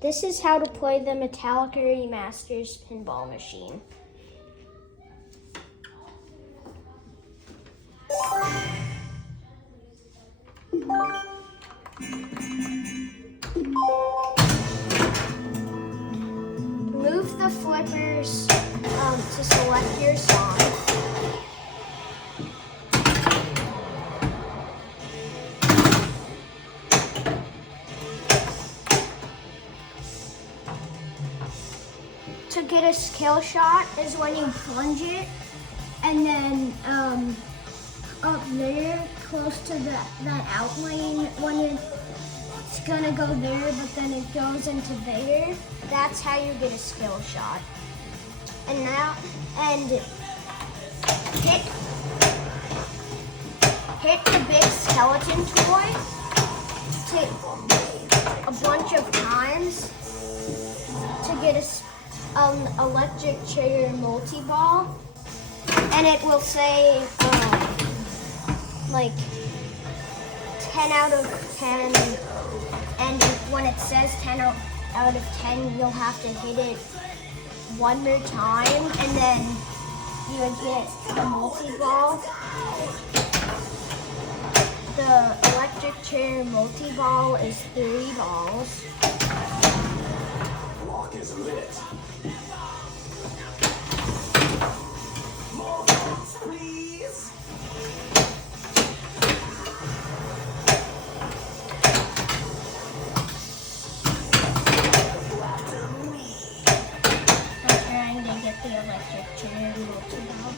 This is how to play the Metallica Remastered pinball machine. Move the flippers to select your song. To get a skill shot is when you plunge it, and then up there, close to that outline, when it's gonna go there, but then it goes into there. That's how you get a skill shot. And now, hit the big skeleton toy a bunch of times to get a electric chair multi-ball, and it will say like 10 out of 10, and when it says 10 out of 10, you'll have to hit it one more time, and then you would get a multi-ball. The electric chair multi-ball is 3 balls. Lock is lit. Please. I'm trying to get the electric chair multi-ball.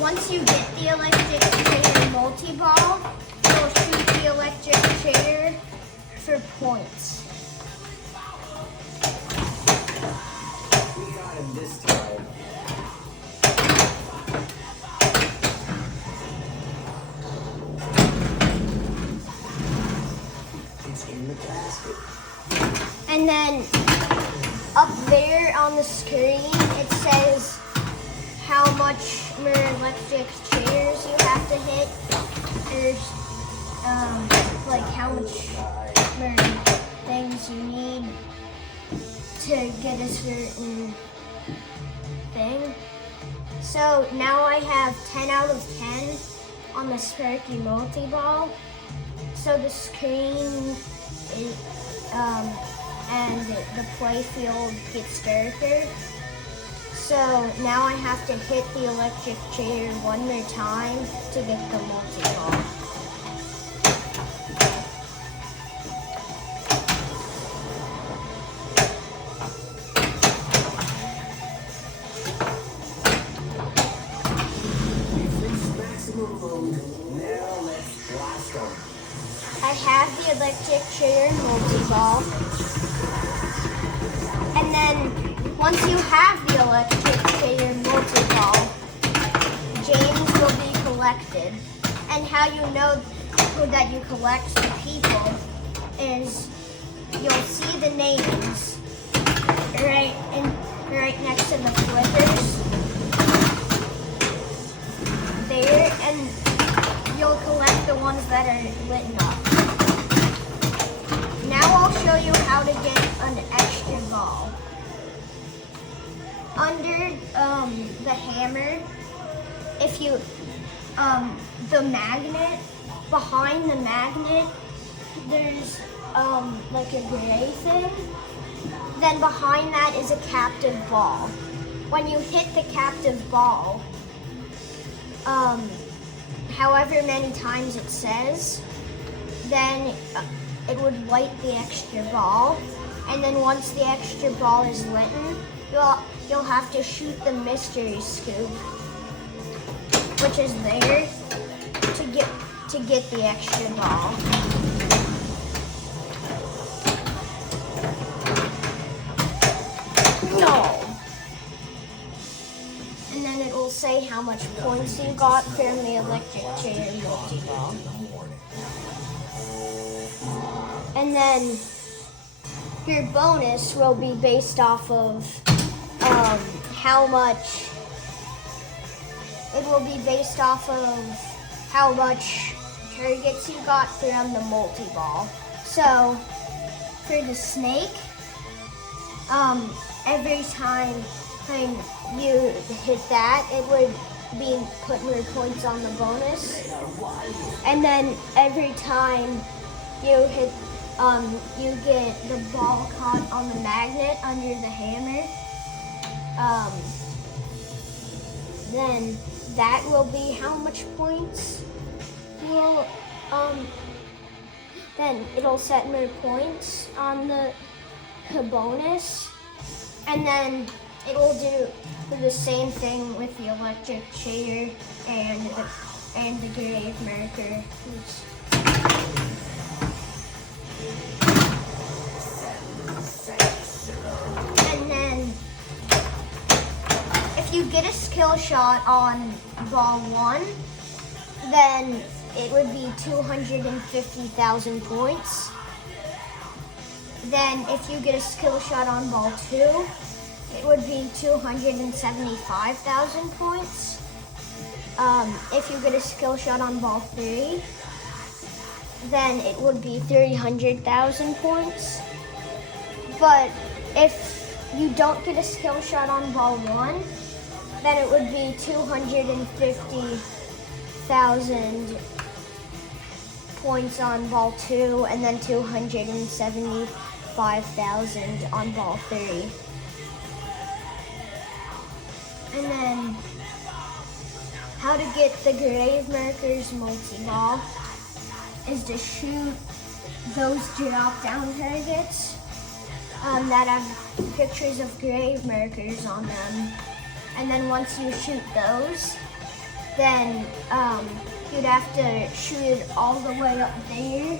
Once you get the electric chair multi-ball, you'll shoot the electric chair for points. We got him this time. It's in the casket. And then up there on the screen, it says how much more electric chairs you have to hit. There's like how much more things you need to get a certain thing. So now I have 10 out of 10 on the Sparky multi-ball. So the screen is, and the play field gets darker. So now I have to hit the electric chair one more time to get the multi-ball. Maximum load. Now let's blast them. I have the electric chair multi-ball. And then once you have the electric chair multi-ball, James will be collected. And how you know that you collect the people is you'll see the names right next to the flippers there, and you'll collect the ones that are lit up. Now I'll show you how to get an extra ball. Under the hammer, if you, the magnet, behind the magnet, there's like a gray thing. Then behind that is a captive ball. When you hit the captive ball, however many times it says, then it would light the extra ball, and then once the extra ball is lit, you'll have to shoot the mystery scoop, which is there, to get the extra ball. No. And then it will say how much points you got from the electric chair multi-ball. And then your bonus will be based off of how much. It will be based off of how much targets you got from the multi-ball. So for the snake, every time you hit that, it would be put more points on the bonus. And then every time you hit, you get the ball caught on the magnet under the hammer. Then that will be how much points will, then it'll set more points on the bonus. And then it will do the same thing with the electric chair and the grave marker. And then if you get a skill shot on ball 1, then it would be 250,000 points. Then if you get a skill shot on ball 2, it would be 275,000 points. If you get a skill shot on ball 3, then it would be 300,000 points. But if you don't get a skill shot on ball 1, then it would be 250,000 points on ball 2, and then 275,000 on ball 3. And then how to get the grave markers multi-ball is to shoot those drop-down targets that have pictures of grave markers on them. And then once you shoot those, then you'd have to shoot it all the way up there,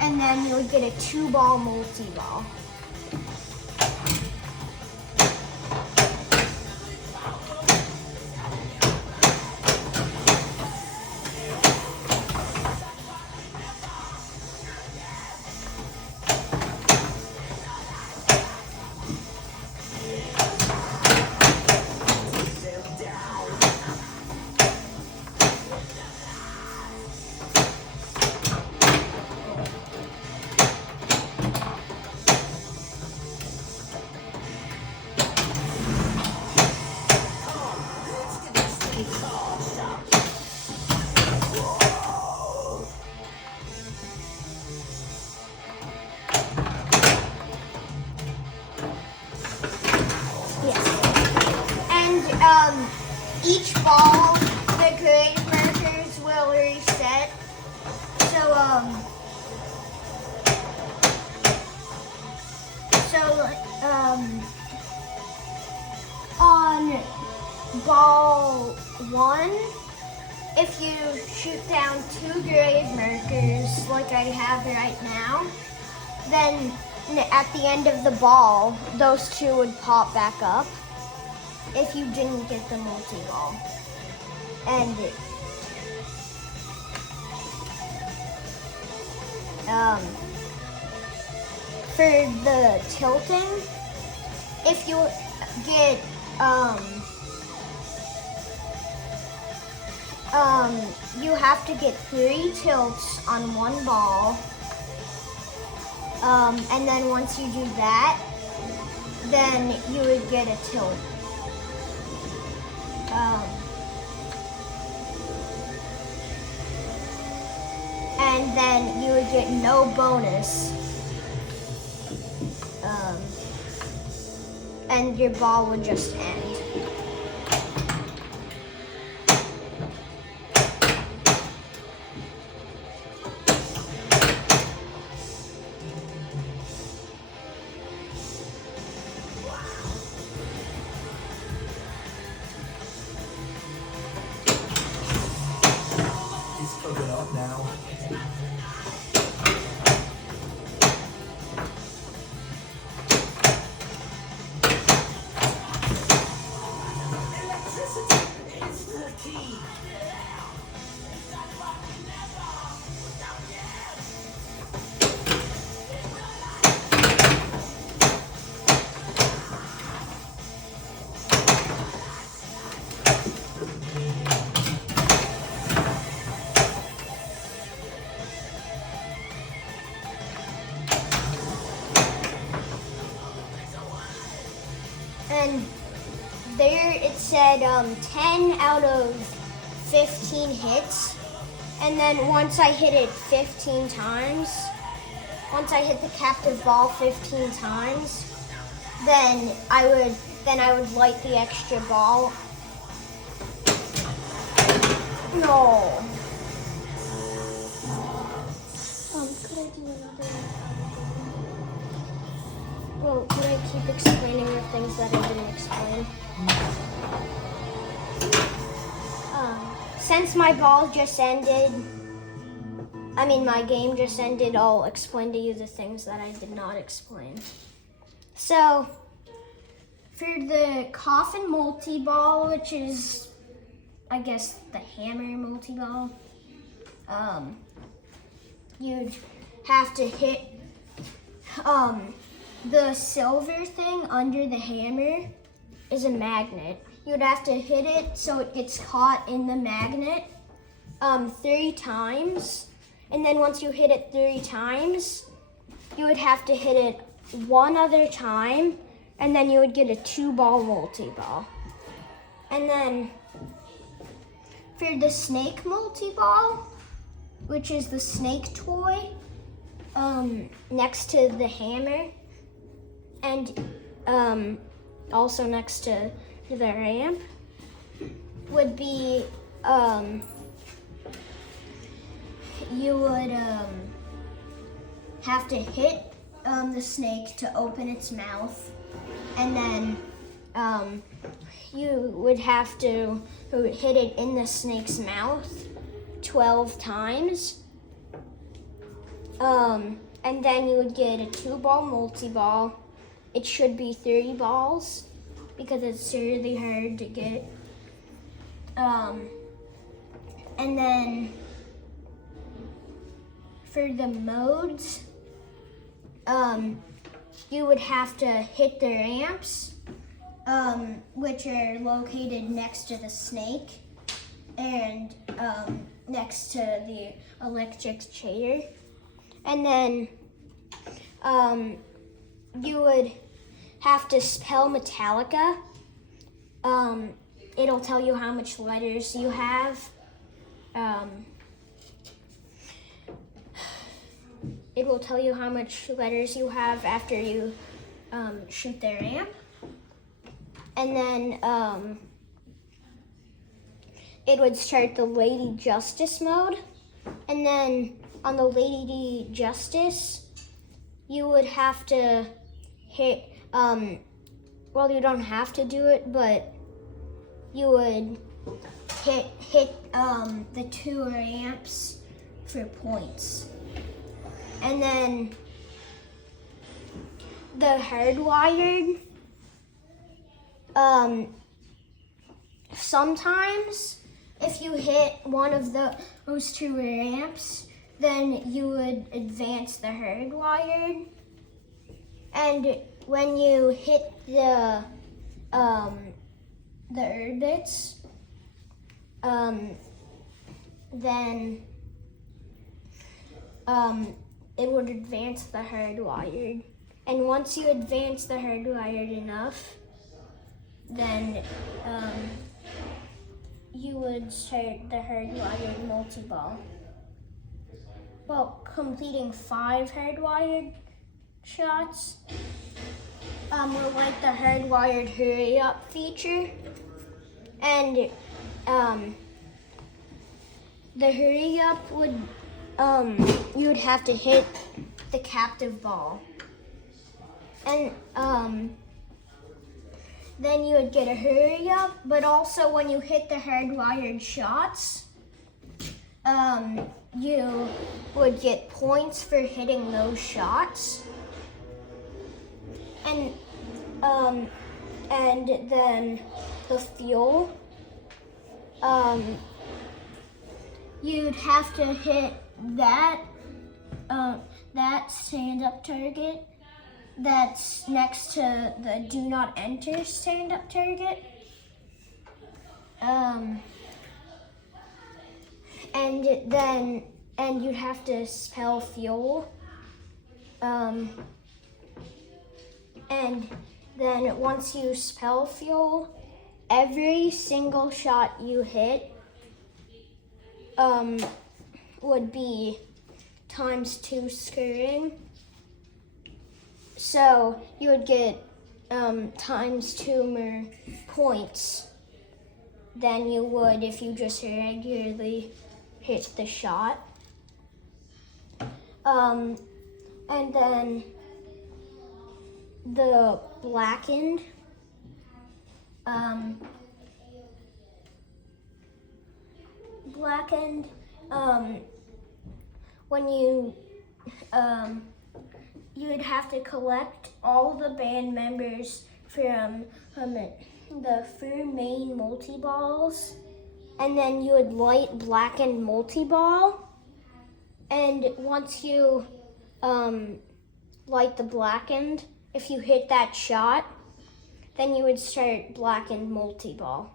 and then you would get a 2-ball multi-ball. Each ball, the grave markers will reset. So on ball 1, if you shoot down 2 grave markers like I have right now, then at the end of the ball, those 2 would pop back up if you didn't get the multi-ball. And for the tilting, if you get you have to get 3 tilts on 1 ball, and then once you do that, then you would get a tilt. And then you would get no bonus, and your ball would just end. Now. then there it said 10 out of 15 hits. And then once I hit it 15 times, once I hit the captive ball 15 times, then I would light the extra ball. No. Could I do another? Well, could I keep explaining the things that I didn't explain? Since my ball just ended, my game just ended, I'll explain to you the things that I did not explain. So, for the coffin multi-ball, which is, I guess, the hammer multi-ball, you'd have to hit the silver thing under the hammer is a magnet. You'd have to hit it so it gets caught in the magnet 3 times. And then once you hit it 3 times, you would have to hit it one other time, and then you would get a 2-ball multi-ball. And then for the snake multi-ball, which is the snake toy, next to the hammer, and also next to the ramp, would be you would have to hit the snake to open its mouth, and then you would have to hit it in the snake's mouth 12 times. And then you would get a 2-ball multi-ball. It should be 30 balls because it's really hard to get. And then for the modes, you would have to hit the ramps, which are located next to the snake and next to the electric chair. And then you would have to spell Metallica. It'll tell you how much letters you have. It will tell you how much letters you have after you shoot the ramp. And then it would start the Lady Justice mode. And then on the Lady Justice, you would have to hit, well, you don't have to do it, but you would hit the 2 ramps for points. And then the hardwired, sometimes if you hit one of those 2 ramps, then you would advance the hardwired. And when you hit the orbits, then it would advance the hardwired. And once you advance the hardwired enough, then you would start the hardwired multi-ball. Well, completing 5 hardwired shots were like the hardwired hurry up feature. And the hurry up would, you would have to hit the captive ball. And then you would get a hurry up, but also when you hit the hardwired shots, you would get points for hitting those shots. And then the fuel, you'd have to hit that stand-up target that's next to the do not enter stand-up target. And you'd have to spell fuel. And then once you spell fuel, every single shot you hit would be ×2 scurrying. So you would get ×2 more points than you would if you just regularly hit the shot. And then the blackened, when you would have to collect all the band members from the 4 main multi-balls, and then you would light blackened multi-ball, and once you light the blackened, if you hit that shot, then you would start blackened multi-ball.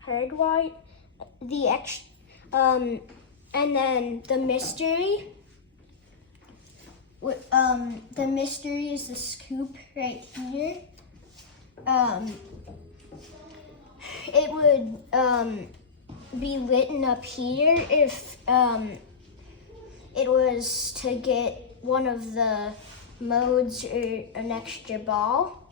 Hard white, and then the mystery. The mystery is the scoop right here. It would be lit up here if it was to get one of the modes or an extra ball.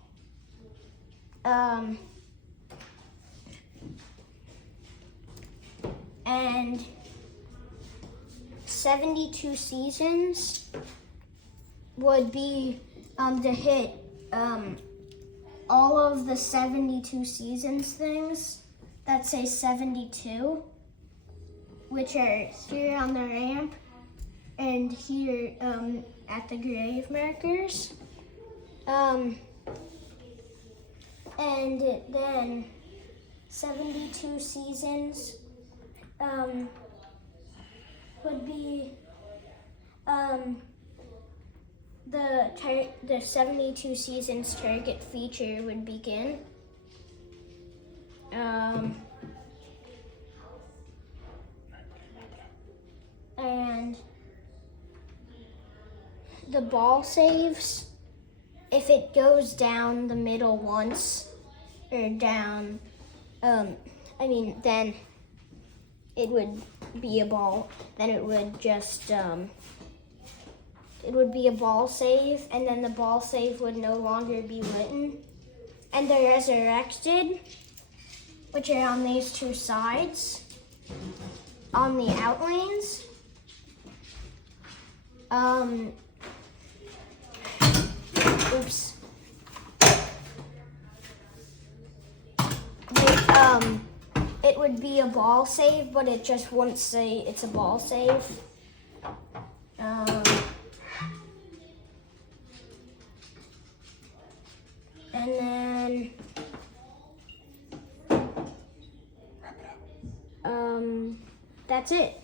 And 72 seasons would be to hit all of the 72 seasons things that say 72, which are here on the ramp and here at the grave markers. And then 72 seasons would be the 72 seasons target feature would begin. And the ball saves, if it goes down the middle once, or down, then it would be a ball. Then it would just, it would be a ball save, and then the ball save would no longer be lit. And the resurrected, which are on these two sides, on the outlanes. Oops. It would be a ball save, but it just wouldn't say it's a ball save. And then that's it.